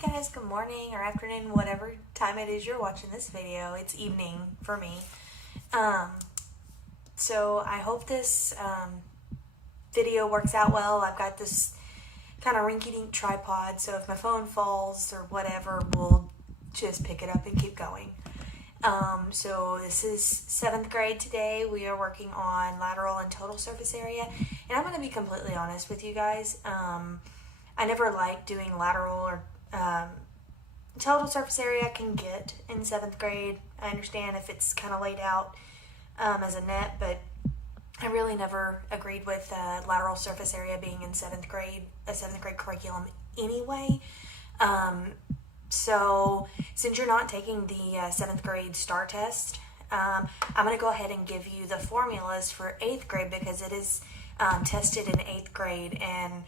guys, good morning or afternoon, whatever time it is you're watching this video. It's evening for me. So I hope this video works out well. I've got this kind of rinky-dink tripod, so if my phone falls or whatever, we'll just pick it up and keep going. So this is 7th grade today. We are working on lateral and total surface area, and I'm going to be completely honest with you guys. I never liked doing lateral or total surface area. I can get in 7th grade. I understand if it's kind of laid out as a net, but I really never agreed with lateral surface area being in 7th grade, a 7th grade curriculum anyway. So since you're not taking the 7th grade STAR test, I'm going to go ahead and give you the formulas for 8th grade because it is tested in 8th grade, and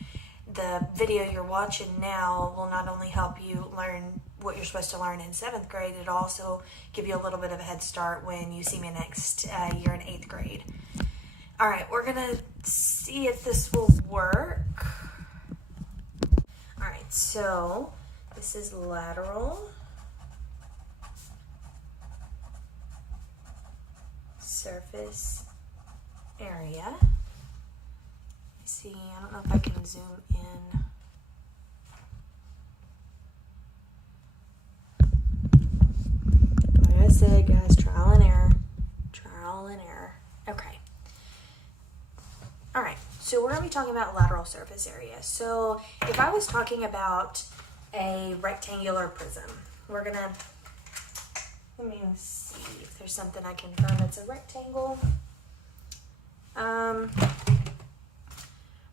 the video you're watching now will not only help you learn what you're supposed to learn in 7th grade, it'll also give you a little bit of a head start when you see me next year in 8th grade. All right, we're going to see if this will work. All right, so this is lateral surface area. See, I don't know if I can zoom in. Like I said, guys, trial and error. Trial and error. Okay. All right, so we're going to be talking about lateral surface area. So if I was talking about a rectangular prism, we're going to, let me see if there's something I can find that's a rectangle.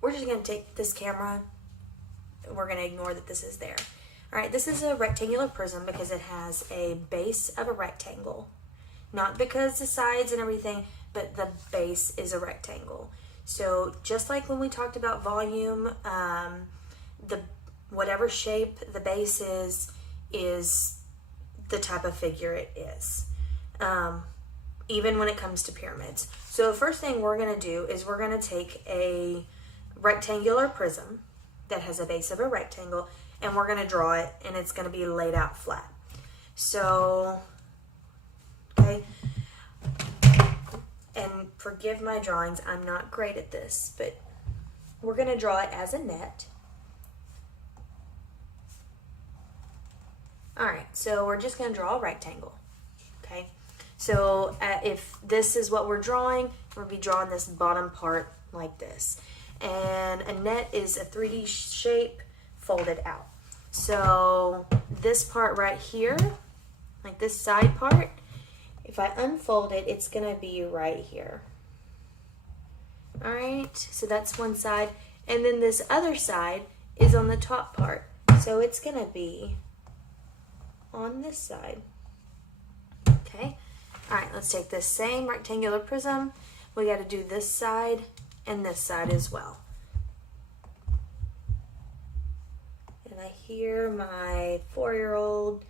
We're just going to take this camera, we're going to ignore that this is there. All right, this is a rectangular prism because it has a base of a rectangle. Not because the sides and everything, but the base is a rectangle. So just like when we talked about volume, the whatever shape the base is the type of figure it is. Even when it comes to pyramids. So the first thing we're going to do is we're going to take a rectangular prism that has a base of a rectangle, and we're going to draw it, and it's going to be laid out flat. So, okay, and forgive my drawings, I'm not great at this, but we're going to draw it as a net. All right, so we're just going to draw a rectangle, okay? So if this is what we're drawing, we'll be drawing this bottom part like this. And a net is a 3D shape folded out. So this part right here, like this side part, if I unfold it, it's going to be right here. All right, so that's one side. And then this other side is on the top part. So it's going to be on this side. Okay. All right, let's take this same rectangular prism. We got to do this side and this side as well. And I hear my 4-year-old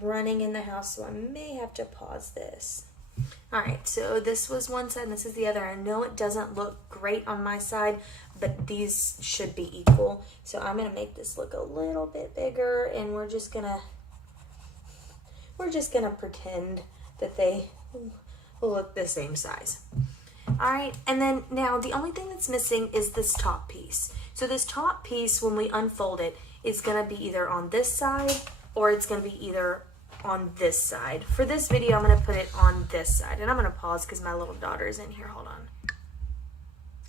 running in the house, so I may have to pause this. All right, so this was one side and this is the other. I know it doesn't look great on my side, but these should be equal. So I'm going to make this look a little bit bigger, and we're just going to pretend that they look the same size. All right, and then now the only thing that's missing is this top piece. So this top piece, when we unfold it, is going to be either on this side or it's going to be either on this side. For this video, I'm going to put it on this side, and I'm going to pause because my little daughter is in here. Hold on.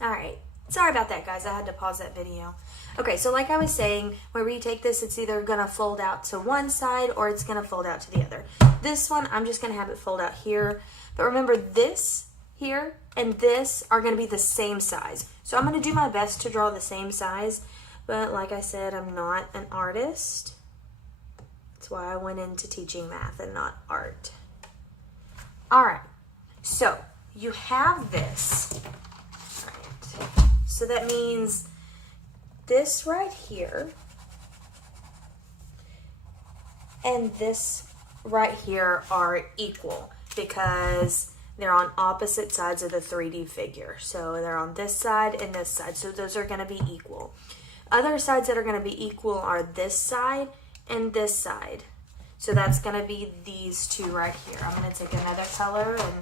All right, sorry about that, guys. I had to pause that video. Okay, so like I was saying, whenever you take this, it's either going to fold out to one side or it's going to fold out to the other. This one, I'm just going to have it fold out here. But remember, this here and this are going to be the same size. So I'm going to do my best to draw the same size. But like I said, I'm not an artist. That's why I went into teaching math and not art. All right, so you have this. All right. So that means this right here and this right here are equal because they're on opposite sides of the 3D figure. So they're on this side and this side. So those are going to be equal. Other sides that are going to be equal are this side and this side. So that's going to be these two right here. I'm going to take another color and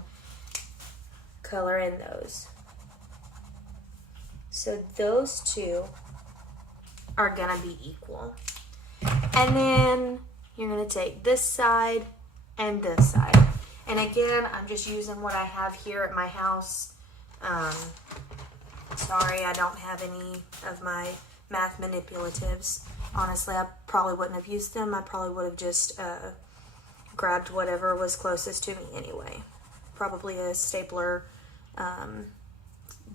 color in those. So those two are going to be equal. And then you're going to take this side and this side. And again, I'm just using what I have here at my house. Sorry, I don't have any of my math manipulatives. Honestly, I probably wouldn't have used them. I probably would have just grabbed whatever was closest to me anyway. Probably a stapler,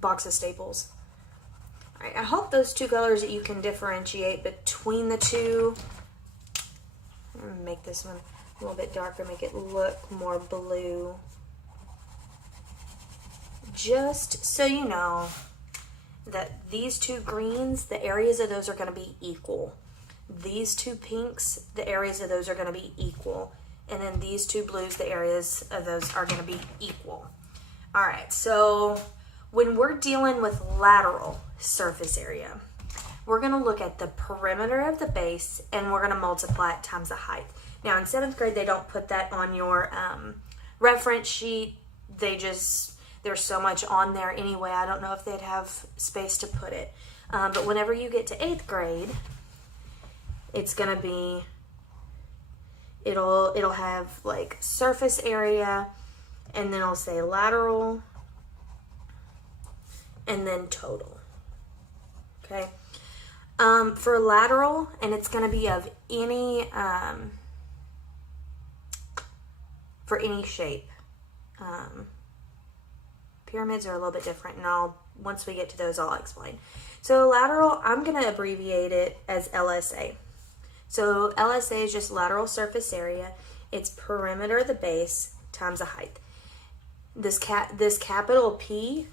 box of staples. All right, I hope those two colors that you can differentiate between the two. I'm going to make this one a little bit darker, make it look more blue. Just so you know that these two greens, the areas of those are going to be equal. These two pinks, the areas of those are going to be equal. And then these two blues, the areas of those are going to be equal. All right, so when we're dealing with lateral surface area, we're going to look at the perimeter of the base and we're going to multiply it times the height. Now in 7th grade, they don't put that on your reference sheet. There's so much on there anyway. I don't know if they'd have space to put it. But whenever you get to 8th grade, it's going to be, it'll have like surface area, and then it'll say lateral, and then total. Okay. For lateral, and it's going to be of any, for any shape. Pyramids are a little bit different, and once we get to those, I'll explain. So lateral, I'm going to abbreviate it as LSA. So LSA is just lateral surface area. It's perimeter of the base times the height. This capital P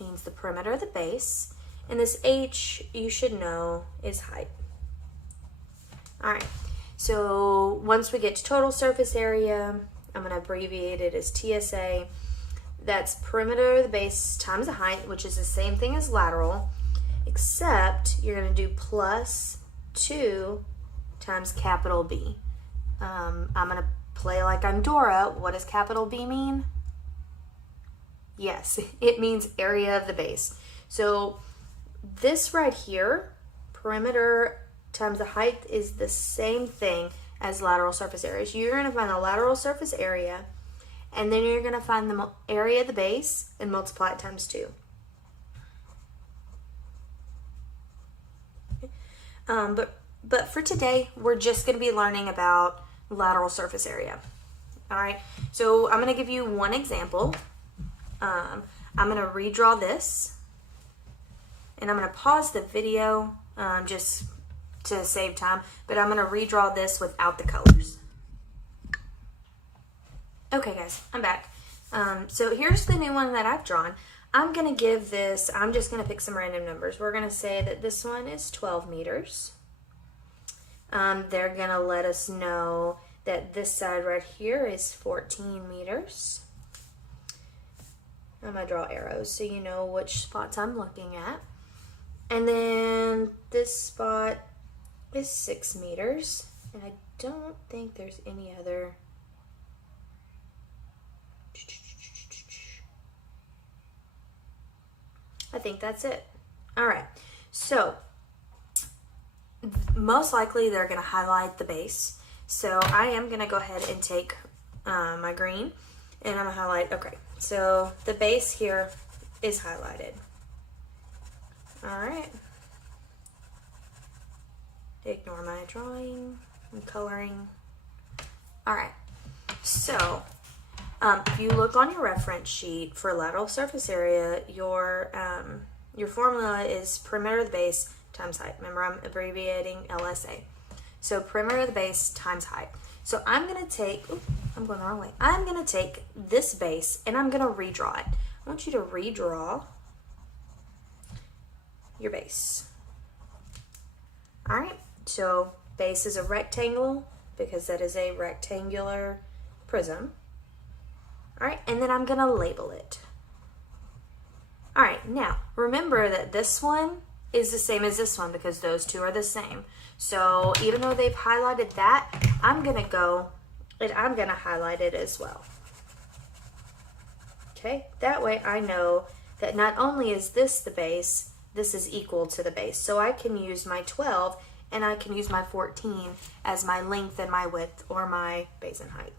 means the perimeter of the base, and this H, you should know, is height. All right, so once we get to total surface area, I'm going to abbreviate it as TSA. That's perimeter of the base times the height, which is the same thing as lateral, except you're going to do plus 2 times capital B. I'm going to play like I'm Dora. What does capital B mean? Yes, it means area of the base. So this right here, perimeter times the height, is the same thing as lateral surface area. So you're going to find the lateral surface area, and then you're going to find the area of the base and multiply it times 2. But for today, we're just going to be learning about lateral surface area. All right, so I'm going to give you one example. I'm going to redraw this, and I'm going to pause the video just to save time, but I'm going to redraw this without the colors. Okay guys, I'm back. So here's the new one that I've drawn. I'm going to give this, I'm just going to pick some random numbers. We're going to say that this one is 12 meters. They're going to let us know that this side right here is 14 meters. I'm going to draw arrows so you know which spots I'm looking at. And then this spot is 6 meters. And I don't think there's any other. I think that's it. All right. So most likely they're going to highlight the base. So I am going to go ahead and take my green, and I'm going to highlight. Okay. So the base here is highlighted. All right. Ignore my drawing and coloring. All right. So if you look on your reference sheet for lateral surface area, your formula is perimeter of the base times height. Remember, I'm abbreviating LSA. So perimeter of the base times height. So I'm going to take, I'm going the wrong way. I'm going to take this base and I'm going to redraw it. I want you to redraw your base. All right, so base is a rectangle because that is a rectangular prism. All right, and then I'm going to label it. All right, now remember that this one is the same as this one because those two are the same. So even though they've highlighted that, I'm gonna go and I'm gonna highlight it as well. Okay, that way I know that not only is this the base, this is equal to the base. So I can use my 12 and I can use my 14 as my length and my width or my base and height.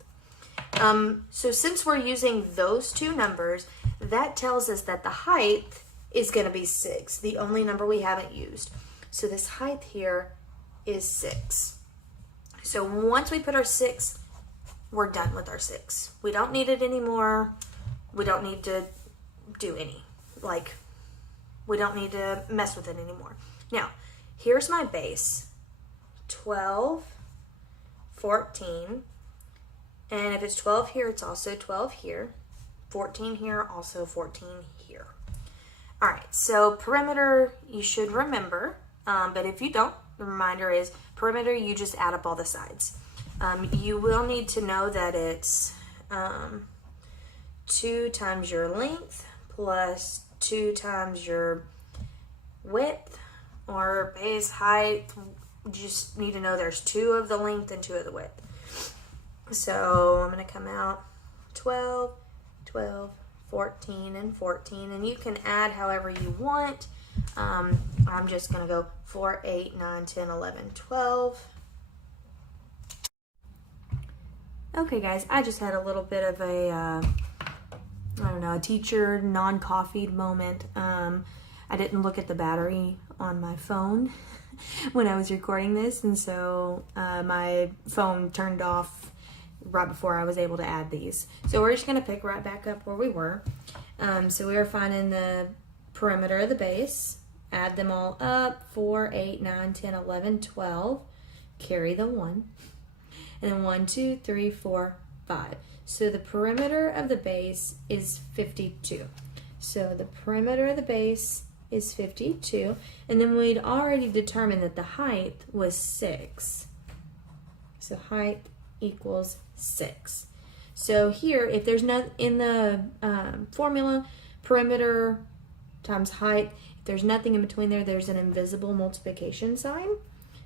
So since we're using those two numbers, that tells us that the height is going to be 6, the only number we haven't used. So this height here is 6. So once we put our 6, we're done with our 6. We don't need it anymore. We don't need to do any. We don't need to mess with it anymore. Now, here's my base, 12, 14, and if it's 12 here, it's also 12 here, 14 here, also 14 here. All right, so perimeter, you should remember, but if you don't, the reminder is perimeter, you just add up all the sides. You will need to know that it's 2 times your length plus 2 times your width or base height. You just need to know there's 2 of the length and 2 of the width. So I'm going to come out 12, 12, 14, and 14, and you can add however you want. I'm just going to go 4, 8, 9, 10, 11, 12. Okay guys, I just had a little bit of a, I don't know, a teacher non-coffeeed moment. I didn't look at the battery on my phone when I was recording this, and so my phone turned off right before I was able to add these. So we're just going to pick right back up where we were. So we were finding the perimeter of the base, add them all up, 4, 8, 9, 10, 11, 12, carry the 1, and then 1, 2, 3, 4, 5. So the perimeter of the base is 52. So the perimeter of the base is 52, and then we'd already determined that the height was 6. So height equals 6. So here, if there's no, in the formula, perimeter times height, if there's nothing in between there, there's an invisible multiplication sign.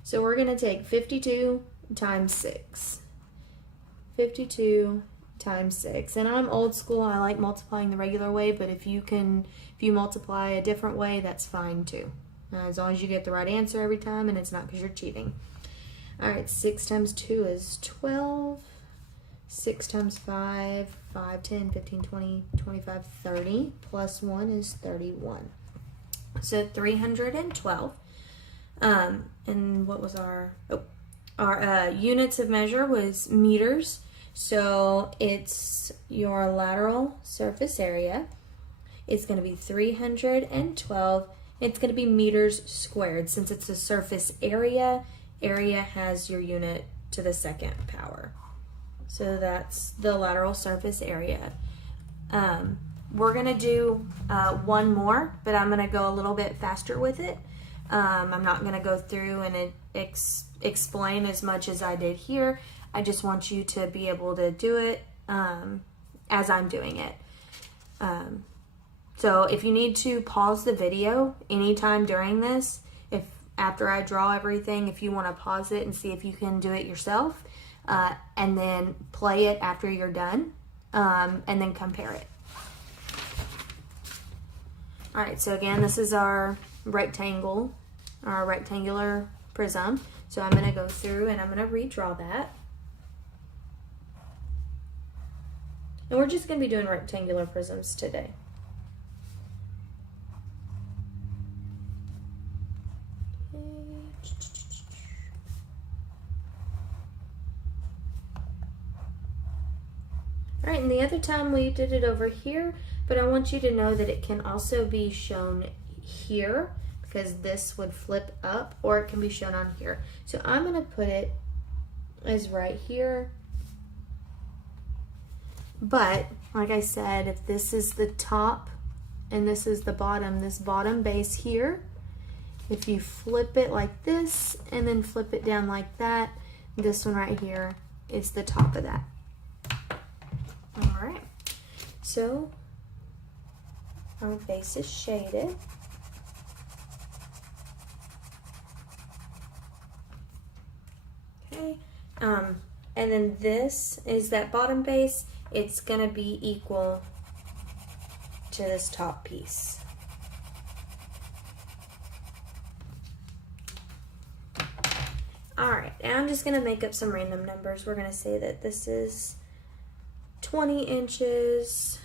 So we're going to take 52 times 6. 52 times 6. And I'm old school, I like multiplying the regular way, but if you multiply a different way, that's fine too. As long as you get the right answer every time and it's not because you're cheating. Alright, 6 times 2 is 12. 6 times 5, 5, 10, 15, 20, 25, 30. Plus 1 is 31. So 312. And what was our units of measure was meters. So it's your lateral surface area. It's going to be 312. It's going to be meters squared. Since it's a surface area, area has your unit to the second power. So that's the lateral surface area. We're going to do one more, but I'm going to go a little bit faster with it. I'm not going to go through and explain as much as I did here. I just want you to be able to do it as I'm doing it. So if you need to pause the video anytime during this, if after I draw everything, if you want to pause it and see if you can do it yourself, and then play it after you're done, and then compare it. All right, so again, this is our rectangle, our rectangular prism. So I'm going to go through and I'm going to redraw that. And we're just going to be doing rectangular prisms today. All right, and the other time we did it over here, but I want you to know that it can also be shown here because this would flip up, or it can be shown on here. So I'm going to put it as right here. But like I said, if this is the top and this is the bottom, this bottom base here, if you flip it like this and then flip it down like that, this one right here is the top of that. All right, so Our base is shaded. Okay. And then this is that bottom base. It's going to be equal to this top piece. Alright, now I'm just going to make up some random numbers. We're going to say that this is 20 inches.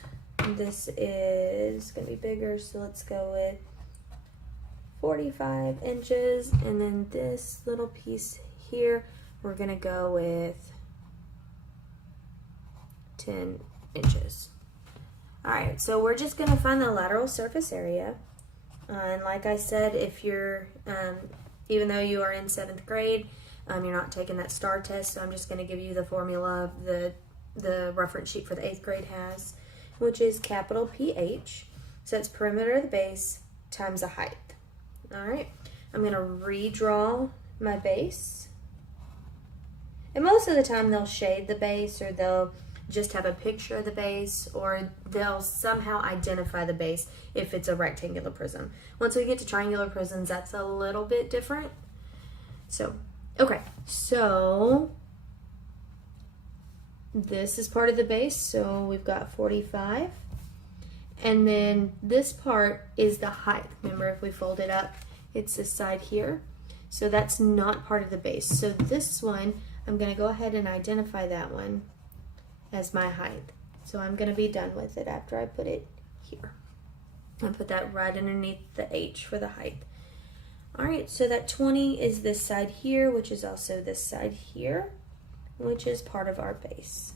This is going to be bigger, so let's go with 45 inches. And then this little piece here, we're going to go with 10 inches. Alright, so we're just going to find the lateral surface area. And like I said, if you're, even though you are in 7th grade, you're not taking that STAR test, so I'm just going to give you the formula the reference sheet for the 8th grade has, which is capital PH. So it's perimeter of the base times the height. Alright, I'm going to redraw my base. And most of the time they'll shade the base, or they'll just have a picture of the base, or they'll somehow identify the base if it's a rectangular prism. Once we get to triangular prisms, that's a little bit different. So, okay, so this is part of the base, so we've got 45. And then this part is the height. Remember, if we fold it up, it's this side here. So that's not part of the base. So this one, I'm going to go ahead and identify that one as my height. So I'm going to be done with it after I put it here. I'll put that right underneath the H for the height. Alright, so that 20 is this side here, which is also this side here, which is part of our base.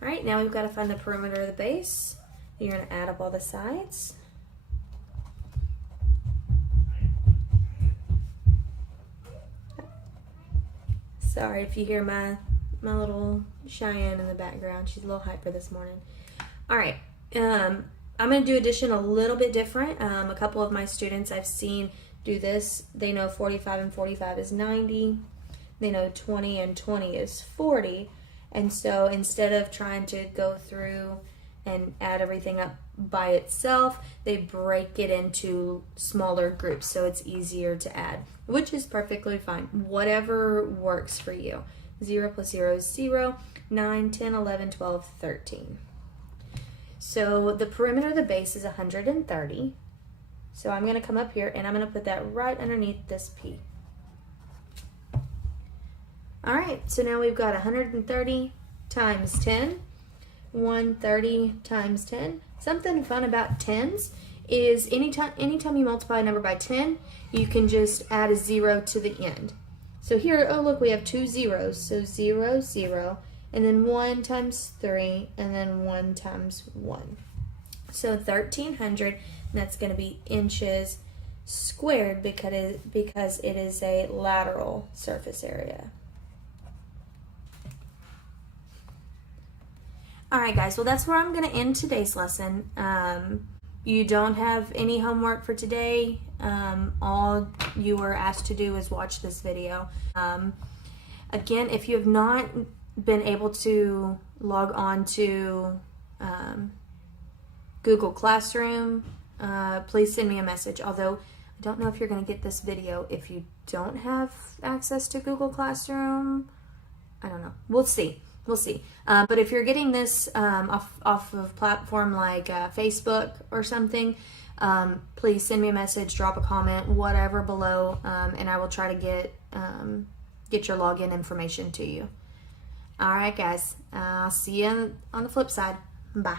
Alright, now we've got to find the perimeter of the base. You're going to add up all the sides. Sorry if you hear my little Cheyenne in the background. She's a little hyper this morning. Alright, I'm going to do addition a little bit different. A couple of my students I've seen do this. They know 45 and 45 is 90. They know 20 and 20 is 40. And so instead of trying to go through and add everything up by itself, they break it into smaller groups so it's easier to add, which is perfectly fine. Whatever works for you. 0 plus 0 is 0, 9, 10, 11, 12, 13. So the perimeter of the base is 130. So I'm going to come up here and I'm going to put that right underneath this P. Alright, so now we've got 130 times 10. 130 times 10. Something fun about tens is anytime you multiply a number by 10, you can just add a 0 to the end. So here, oh look, we have 2 zeros. So 0, 0, and then 1 times 3, and then 1 times 1. So 1,300, and that's going to be inches squared because it is a lateral surface area. Alright guys, well that's where I'm going to end today's lesson. You don't have any homework for today. All you were asked to do is watch this video. Again, if you have not been able to log on to Google Classroom, please send me a message. Although I don't know if you're going to get this video if you don't have access to Google Classroom. I don't know. We'll see. We'll see. But if you're getting this off of a platform like Facebook or something, please send me a message, drop a comment, whatever below, and I will try to get your login information to you. All right, guys. I'll see you on the flip side. Bye.